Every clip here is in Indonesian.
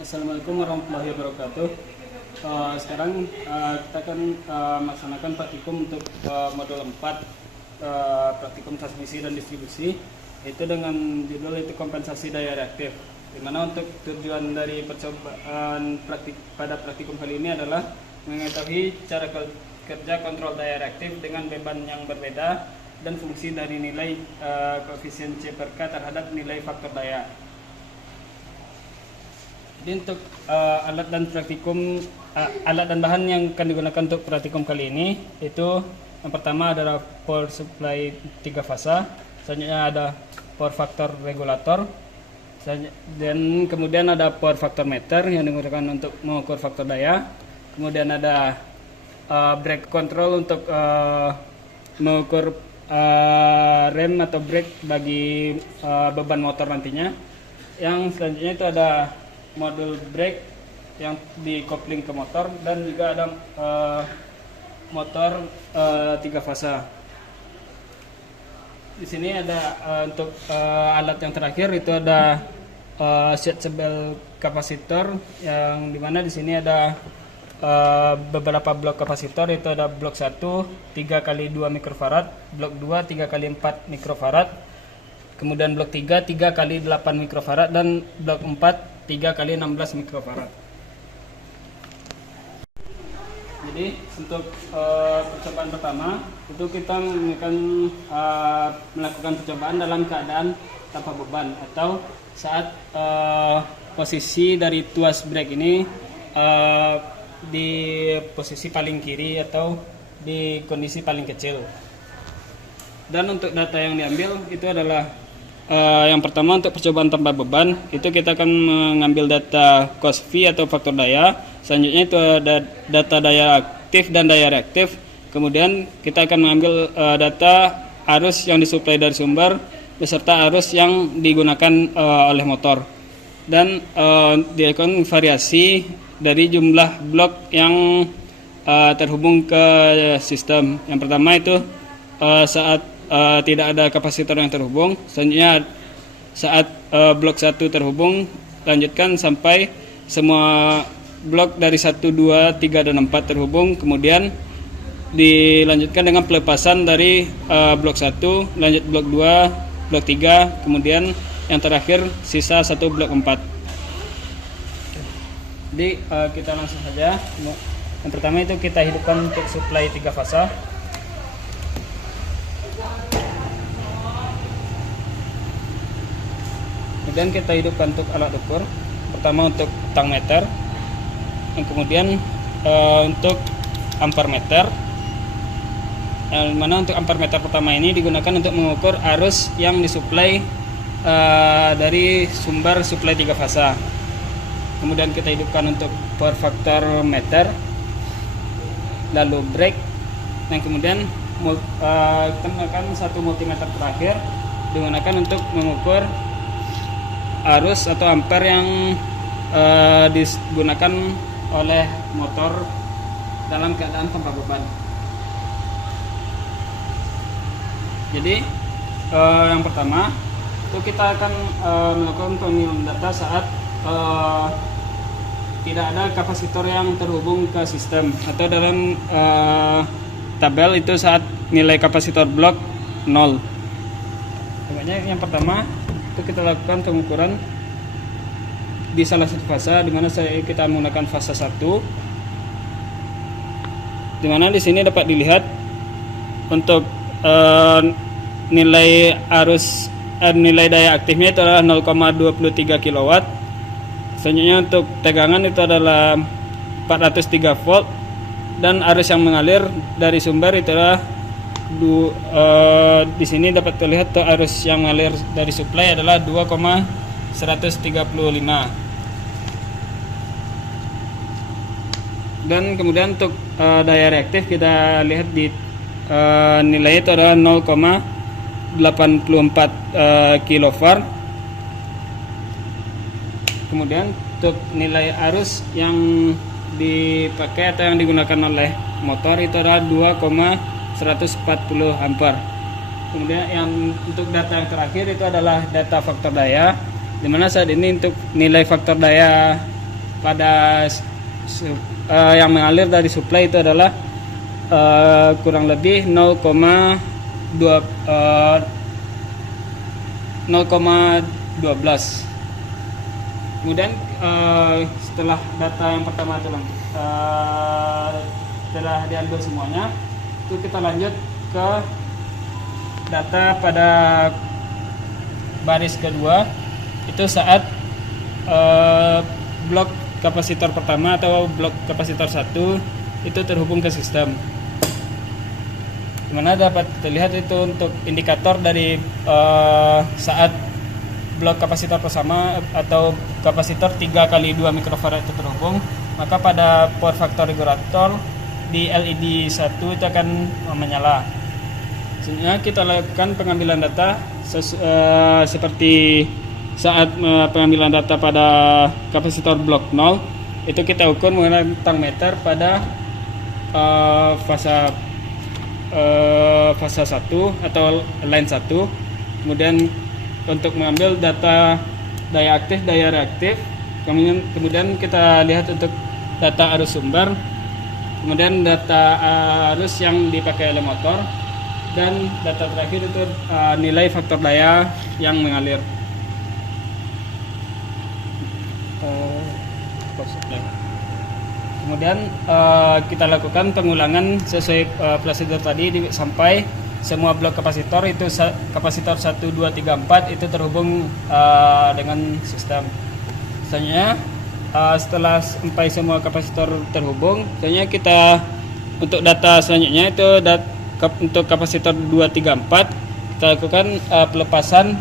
Assalamualaikum warahmatullahi wabarakatuh. Sekarang kita akan melaksanakan praktikum untuk modul 4 praktikum transmisi dan distribusi, itu dengan judul itu kompensasi daya reaktif. Dimana untuk tujuan dari percobaan pada praktikum kali ini adalah mengetahui cara kerja kontrol daya reaktif dengan beban yang berbeda dan fungsi dari nilai koefisien C per K terhadap nilai faktor daya. Jadi untuk alat dan bahan yang akan digunakan untuk praktikum kali ini itu yang pertama adalah power supply 3 fasa, selanjutnya ada power factor regulator, dan kemudian ada power factor meter yang digunakan untuk mengukur faktor daya, kemudian ada brake control untuk mengukur rem atau brake bagi beban motor nantinya. Yang selanjutnya itu ada modul brake yang dikopling ke motor, dan juga ada motor 3 fasa. Di sini ada untuk alat yang terakhir itu ada switchable kapasitor, yang dimana di sini ada beberapa blok kapasitor, itu ada blok 1 3x2 mikrofarad, blok 2 3x4 mikrofarad, kemudian blok 3 3x8 mikrofarad, dan blok 4 3x16 mikrofarad. Jadi untuk percobaan pertama itu kita akan melakukan percobaan dalam keadaan tanpa beban, atau saat posisi dari tuas brake ini di posisi paling kiri atau di kondisi paling kecil. Dan untuk data yang diambil itu adalah yang pertama untuk percobaan tanpa beban itu kita akan mengambil data cos V atau faktor daya. Selanjutnya itu ada data daya aktif dan daya reaktif. Kemudian kita akan mengambil data arus yang disuplai dari sumber beserta arus yang digunakan oleh motor. Dan dilakukan variasi dari jumlah blok yang terhubung ke sistem. Yang pertama itu saat tidak ada kapasitor yang terhubung. Selanjutnya saat blok 1 terhubung, lanjutkan sampai semua blok dari 1, 2, 3, dan 4 terhubung. Kemudian dilanjutkan dengan pelepasan dari blok 1, lanjut blok 2, blok 3, kemudian yang terakhir sisa 1 blok 4. Jadi kita langsung saja. Yang pertama itu kita hidupkan untuk supply 3 fasa. Kemudian kita hidupkan untuk alat ukur. Pertama untuk tang meter, yang kemudian untuk ampere meter. Yang mana untuk ampere meter pertama ini digunakan untuk mengukur arus yang disuplai dari sumber suplai 3 fasa. Kemudian kita hidupkan untuk power factor meter, lalu brake, dan kemudian kita menggunakan satu multimeter terakhir digunakan untuk mengukur arus atau ampere yang digunakan oleh motor dalam keadaan tanpa beban. Jadi yang pertama itu kita akan melakukan pemilihan data saat tidak ada kapasitor yang terhubung ke sistem, atau dalam tabel itu saat nilai kapasitor blok 0. Makanya yang pertama itu kita lakukan pengukuran di salah satu fasa, di mana kita menggunakan fasa 1, di mana di sini dapat dilihat untuk nilai arus nilai daya aktifnya itu adalah 0,23 kW. Selanjutnya untuk tegangan itu adalah 403 volt, dan arus yang mengalir dari sumber itu adalah di sini dapat terlihat tuh arus yang mengalir dari supply adalah 2,135. Dan kemudian untuk daya reaktif kita lihat di nilai itu adalah 0,84 kilofarad. Kemudian untuk nilai arus yang dipakai atau yang digunakan oleh motor itu adalah 2,140 ampere. Kemudian yang untuk data yang terakhir itu adalah data faktor daya, dimana saat ini untuk nilai faktor daya pada yang mengalir dari suplai itu adalah kurang lebih 0,12. Kemudian setelah data yang pertama itu setelah diambil semuanya, itu kita lanjut ke data pada baris kedua. Itu saat blok kapasitor pertama atau blok kapasitor 1 itu terhubung ke sistem, dimana dapat terlihat itu untuk indikator dari saat blok kapasitor pertama atau kapasitor 3x2 mikrofarad itu terhubung, maka pada power factor regulator di LED 1 itu akan menyala. Selanjutnya kita lakukan pengambilan data seperti saat pengambilan data pada kapasitor blok 0 itu kita ukur menggunakan tangmeter pada fasa 1 atau line 1. Kemudian untuk mengambil data daya aktif, daya reaktif, kemudian kita lihat untuk data arus sumber, kemudian data arus yang dipakai oleh motor, dan data terakhir itu nilai faktor daya yang mengalir. Kemudian kita lakukan pengulangan sesuai prosedur tadi sampai semua blok kapasitor itu kapasitor 1, 2, 3, 4 itu terhubung dengan sistem. Selanjutnya setelah sampai semua kapasitor terhubung, selanjutnya kita untuk data selanjutnya itu untuk kapasitor 2, 3, 4 kita lakukan pelepasan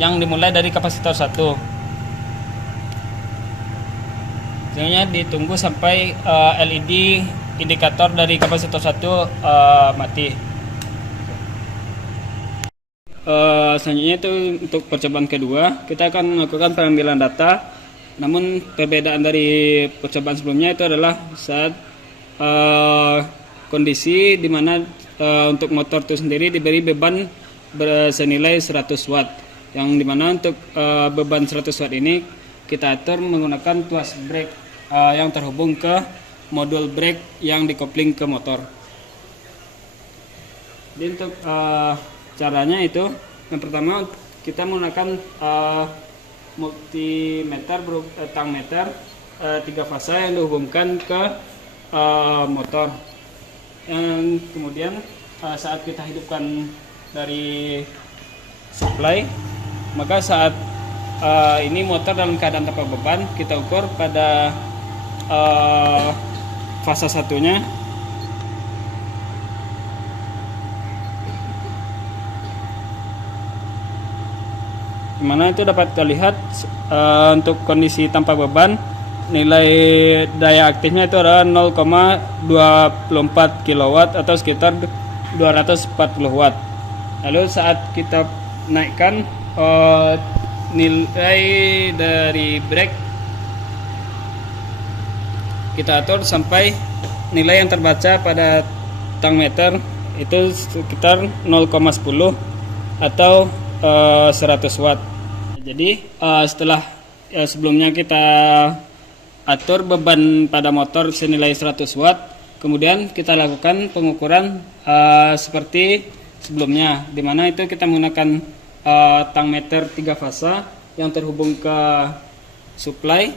yang dimulai dari kapasitor 1. Selanjutnya ditunggu sampai LED indikator dari kapasitor 1 mati. Selanjutnya itu untuk percobaan kedua, kita akan melakukan pengambilan data. Namun perbedaan dari percobaan sebelumnya itu adalah saat kondisi di mana untuk motor itu sendiri diberi beban senilai 100 watt, yang dimana untuk beban 100 watt ini kita atur menggunakan tuas brake yang terhubung ke modul brake yang dikopling ke motor. Jadi untuk caranya itu, yang pertama kita menggunakan multimeter tangmeter 3 fasa yang dihubungkan ke motor. Yang kemudian saat kita hidupkan dari supply, maka saat ini motor dalam keadaan tanpa beban, kita ukur pada fasa satunya. Dimana itu dapat terlihat untuk kondisi tanpa beban nilai daya aktifnya itu adalah 0,24 kW atau sekitar 240 watt. Lalu saat kita naikkan nilai dari brake, kita atur sampai nilai yang terbaca pada tangmeter itu sekitar 0,10 atau 100 watt. Jadi setelah sebelumnya kita atur beban pada motor senilai 100 watt, kemudian kita lakukan pengukuran seperti sebelumnya, di mana itu kita menggunakan tangmeter 3 fasa yang terhubung ke supply.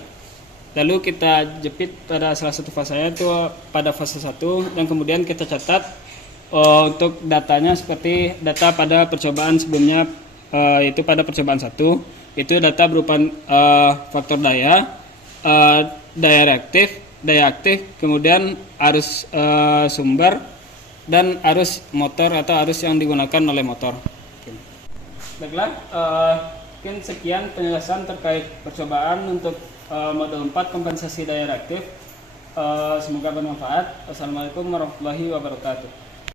Lalu kita jepit pada salah satu fasanya itu pada fase 1, dan kemudian kita catat untuk datanya seperti data pada percobaan sebelumnya, yaitu pada percobaan 1 itu data berupa faktor daya, daya reaktif, daya aktif, kemudian arus sumber, dan arus motor atau arus yang digunakan oleh motor. Baiklah, mungkin sekian penjelasan terkait percobaan untuk modul 4 kompensasi daya reaktif. Semoga bermanfaat. Wassalamualaikum warahmatullahi wabarakatuh.